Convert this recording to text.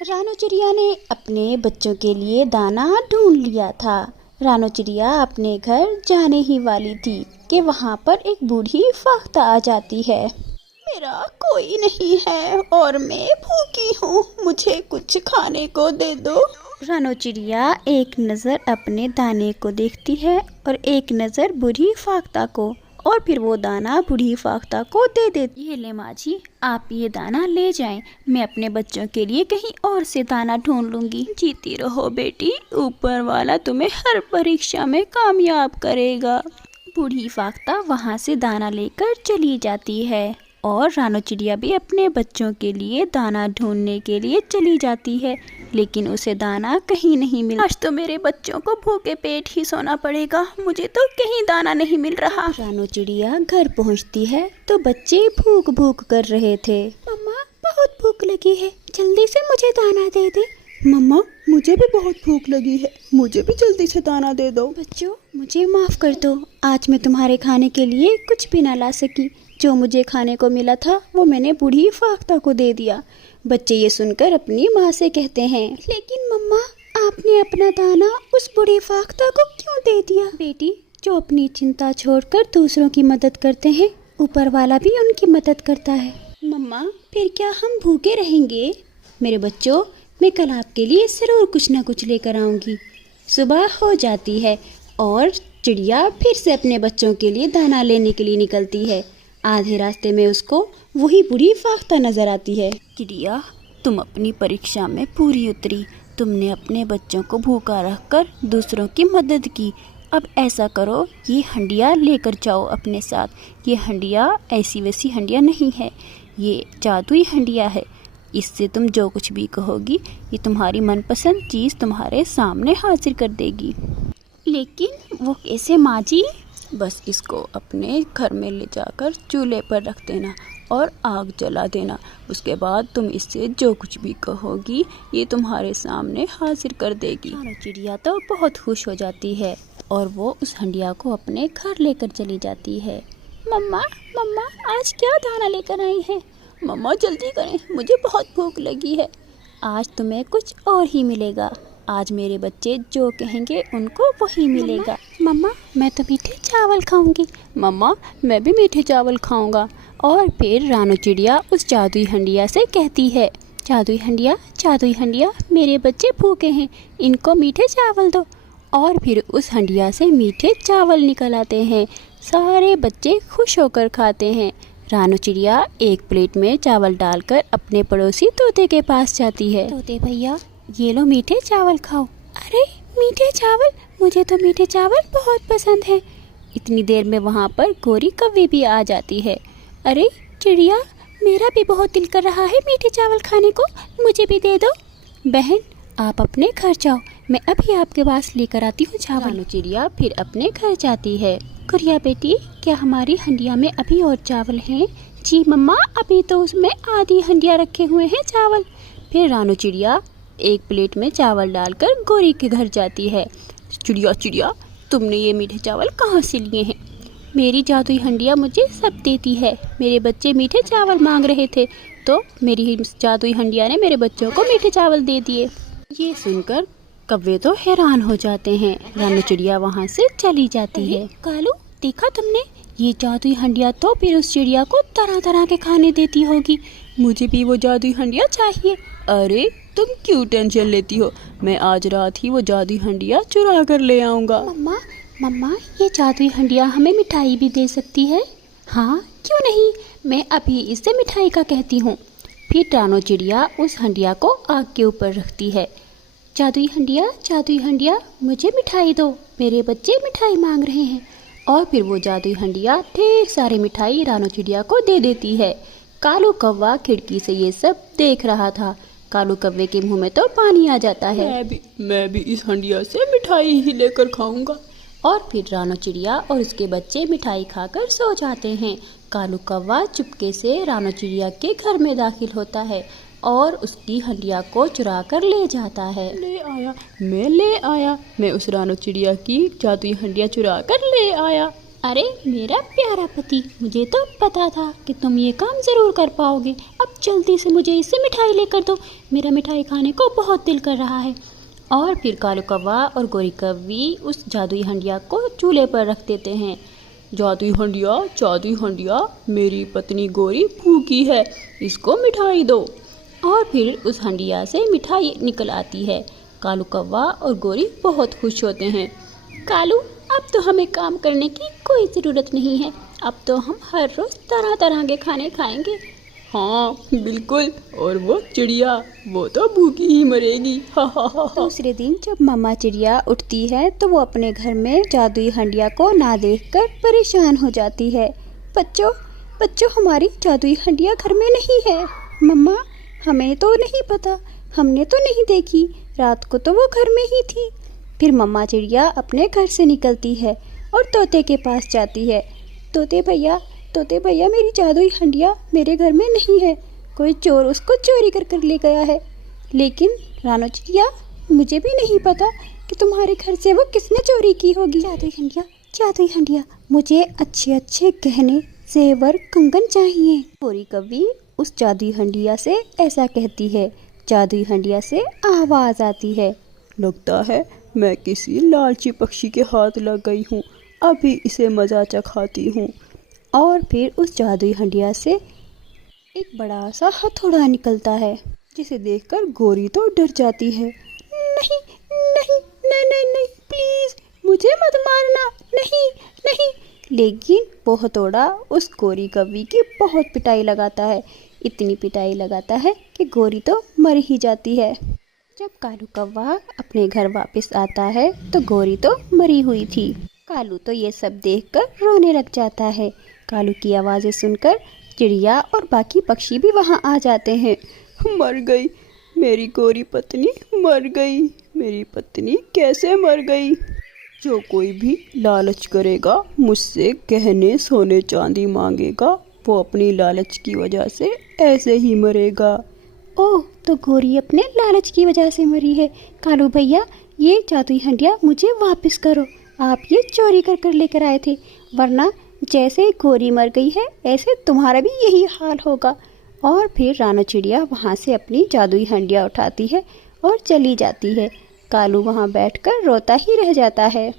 रानू चिड़िया ने अपने बच्चों के लिए दाना ढूंढ लिया था। रानू चिड़िया अपने घर जाने ही वाली थी कि वहाँ पर एक बूढ़ी फाख्ता आ जाती है। मेरा कोई नहीं है और मैं भूखी हूँ, मुझे कुछ खाने को दे दो। रानू चिड़िया एक नज़र अपने दाने को देखती है और एक नज़र बूढ़ी फाख्ता को, और फिर वो दाना बूढ़ी फाख्ता को दे देती। ये ले माँ जी, आप ये दाना ले जाएं, मैं अपने बच्चों के लिए कहीं और से दाना ढूंढ लूंगी। जीती रहो बेटी, ऊपर वाला तुम्हें हर परीक्षा में कामयाब करेगा। बूढ़ी फाख्ता वहाँ से दाना लेकर चली जाती है और रानू चिड़िया भी अपने बच्चों के लिए दाना ढूंढने के लिए चली जाती है, लेकिन उसे दाना कहीं नहीं मिला। आज तो मेरे बच्चों को भूखे पेट ही सोना पड़ेगा, मुझे तो कहीं दाना नहीं मिल रहा। रानू चिड़िया घर पहुंचती है तो बच्चे भूख भूख कर रहे थे। मम्मा बहुत भूख लगी है, जल्दी से मुझे दाना दे दे। मम्मा मुझे भी बहुत भूख लगी है, मुझे भी जल्दी से दाना दे दो। बच्चों मुझे माफ़ कर दो, आज मैं तुम्हारे खाने के लिए कुछ भी ना ला सकी। जो मुझे खाने को मिला था वो मैंने बूढ़ी फाख्ता को दे दिया। बच्चे ये सुनकर अपनी माँ से कहते हैं, लेकिन मम्मा आपने अपना दाना उस बूढ़ी फाख्ता को क्यों दे दिया? बेटी, जो अपनी चिंता छोड़कर दूसरों की मदद करते हैं, ऊपर वाला भी उनकी मदद करता है। मम्मा फिर क्या हम भूखे रहेंगे? मेरे बच्चों, मैं कल आपके लिए ज़रूर कुछ ना कुछ लेकर आऊँगी। सुबह हो जाती है और चिड़िया फिर से अपने बच्चों के लिए दाना लेने के लिए निकलती है। आधे रास्ते में उसको वही बूढ़ी फाख्ता नजर आती है। चिड़िया, तुम अपनी परीक्षा में पूरी उतरी, तुमने अपने बच्चों को भूखा रखकर दूसरों की मदद की। अब ऐसा करो, ये हंडिया लेकर जाओ अपने साथ। ये हंडिया ऐसी वैसी हंडिया नहीं है, ये जादुई हंडिया है। इससे तुम जो कुछ भी कहोगी, ये तुम्हारी मनपसंद चीज़ तुम्हारे सामने हाजिर कर देगी। लेकिन वो कैसे माँ जी? बस इसको अपने घर में ले जाकर चूल्हे पर रख देना और आग जला देना। उसके बाद तुम इससे जो कुछ भी कहोगी, ये तुम्हारे सामने हाजिर कर देगी। रानू चिड़िया तो बहुत खुश हो जाती है और वो उस हंडिया को अपने घर लेकर चली जाती है। मम्मा मम्मा आज क्या दाना लेकर आई है? मम्मा जल्दी करें, मुझे बहुत भूख लगी है। आज तुम्हें कुछ और ही मिलेगा। आज मेरे बच्चे जो कहेंगे उनको वही मिलेगा। मम्मा मैं तो मीठे चावल खाऊंगी। मम्मा मैं भी मीठे चावल खाऊंगा। और फिर रानू चिड़िया उस जादुई हंडिया से कहती है, जादुई हंडिया मेरे बच्चे भूखे हैं, इनको मीठे चावल दो। और फिर उस हंडिया से मीठे चावल निकल आते हैं। सारे बच्चे खुश होकर खाते हैं। रानू चिड़िया एक प्लेट में चावल डालकर अपने पड़ोसी तोते के पास जाती है। तोते भैया, ये लो मीठे चावल खाओ। अरे मीठे चावल, मुझे तो मीठे चावल बहुत पसंद है। इतनी देर में वहाँ पर गोरी कौवी भी आ जाती है। अरे चिड़िया, मेरा भी बहुत दिल कर रहा है मीठे चावल खाने को, मुझे भी दे दो। बहन आप अपने घर जाओ, मैं अभी आपके पास लेकर आती हूँ चावल। रानू चिड़िया फिर अपने घर जाती है। गुड़िया बेटी, क्या हमारी हंडिया में अभी और चावल हैं? जी मम्मा, अभी तो उसमें आधी हंडिया रखे हुए हैं चावल। फिर रानू चिड़िया एक प्लेट में चावल डालकर गोरी के घर जाती है। चिड़िया, तुमने ये मीठे चावल कहाँ से लिए हैं? मेरी जादुई हंडिया मुझे सब देती है। मेरे बच्चे मीठे चावल मांग रहे थे तो मेरी जादुई हंडिया ने मेरे बच्चों को मीठे चावल दे दिए। ये सुनकर कौवे तो हैरान हो जाते हैं। रानू चिड़िया वहाँ से चली जाती है। कालू, देखा तुमने, ये जादुई हंडिया तो फिर उस चिड़िया को तरह तरह के खाने देती होगी। मुझे भी वो जादुई हंडिया चाहिए। अरे तुम क्यों टेंशन लेती हो, मैं आज रात ही वो जादुई हंडिया चुरा कर ले आऊँगा। मम्मा ये जादुई हंडिया हमें मिठाई भी दे सकती है? हाँ क्यों नहीं, मैं अभी इससे मिठाई का कहती हूँ। फिर रानू चिड़िया उस हंडिया को आग के ऊपर रखती है। जादुई हंडिया मुझे मिठाई दो, मेरे बच्चे मिठाई मांग रहे हैं। और फिर वो जादुई हंडिया ढेर सारी मिठाई रानू चिड़िया को दे देती है। कालू कौवा खिड़की से ये सब देख रहा था। कालू कौवे के मुंह में तो पानी आ जाता है। मैं भी इस हंडिया से मिठाई ही लेकर खाऊंगा। और फिर रानू चिड़िया और उसके बच्चे मिठाई खाकर सो जाते हैं। कालू कौवा चुपके से रानू चिड़िया के घर में दाखिल होता है और उसकी हंडिया को चुरा कर ले जाता है। ले आया, मैं उस रानू चिड़िया की जादुई हंडिया चुरा कर ले आया। अरे मेरा प्यारा पति, मुझे तो पता था कि तुम ये काम ज़रूर कर पाओगे। अब जल्दी से मुझे इससे मिठाई लेकर दो, मेरा मिठाई खाने को बहुत दिल कर रहा है। और फिर कालू कौवा और गोरी कौवी उस जादुई हंडिया को चूल्हे पर रख देते हैं। जादुई हंडिया, मेरी पत्नी गोरी भूखी है, इसको मिठाई दो। और फिर उस हंडिया से मिठाई निकल आती है। कालू कौवा और गोरी बहुत खुश होते हैं। कालू, अब तो हमें काम करने की कोई ज़रूरत नहीं है, अब तो हम हर रोज़ तरह तरह के खाने खाएंगे। हाँ बिल्कुल, और वो चिड़िया, वो तो भूखी ही मरेगी। हा हा हा हा। दूसरे दिन जब मम्मा चिड़िया उठती है तो वो अपने घर में जादुई हंडिया को ना देखकर परेशान हो जाती है। बच्चों, हमारी जादुई हंडिया घर में नहीं है। मम्मा, हमें तो नहीं पता, हमने तो नहीं देखी, रात को तो वो घर में ही थी। फिर मम्मा चिड़िया अपने घर से निकलती है और तोते के पास जाती है। तोते भैया, मेरी जादुई हंडिया मेरे घर में नहीं है, कोई चोर उसको चोरी कर ले गया है। लेकिन रानो चिड़िया, मुझे भी नहीं पता कि तुम्हारे घर से वो किसने चोरी की होगी। जादुई हंडिया, मुझे अच्छे अच्छे गहने, जेवर, कंगन चाहिए। गोरी कौवी उस जादुई हंडिया से ऐसा कहती है। जादुई हंडिया से आवाज़ आती है, लगता है मैं किसी लालची पक्षी के हाथ लग गई हूँ, अभी इसे मज़ा चखाती हूँ। और फिर उस जादुई हंडिया से एक बड़ा सा हथौड़ा निकलता है, जिसे देखकर गोरी तो डर जाती है। नहीं नहीं नहीं नहीं नहीं, प्लीज़ मुझे मत मारना, नहीं। लेकिन वो हथौड़ा उस गोरी कौवी की बहुत पिटाई लगाता है, इतनी पिटाई लगाता है कि गोरी तो मर ही जाती है। जब कालू कौवा अपने घर वापस आता है तो गोरी तो मरी हुई थी। कालू तो ये सब देखकर रोने लग जाता है। कालू की आवाज़ें सुनकर चिड़िया और बाकी पक्षी भी वहाँ आ जाते हैं। मर गई, मेरी गोरी पत्नी मर गई। मेरी पत्नी कैसे मर गई? जो कोई भी लालच करेगा, मुझसे गहने, सोने, चांदी मांगेगा, वो अपनी लालच की वजह से ऐसे ही मरेगा। ओह, तो गोरी अपने लालच की वजह से मरी है। कालू भैया, ये जादुई हंडिया मुझे वापस करो, आप ये चोरी कर लेकर आए थे, वरना जैसे गोरी मर गई है ऐसे तुम्हारा भी यही हाल होगा। और फिर रानो चिड़िया वहाँ से अपनी जादुई हंडिया उठाती है और चली जाती है। कालू वहाँ बैठकर रोता ही रह जाता है।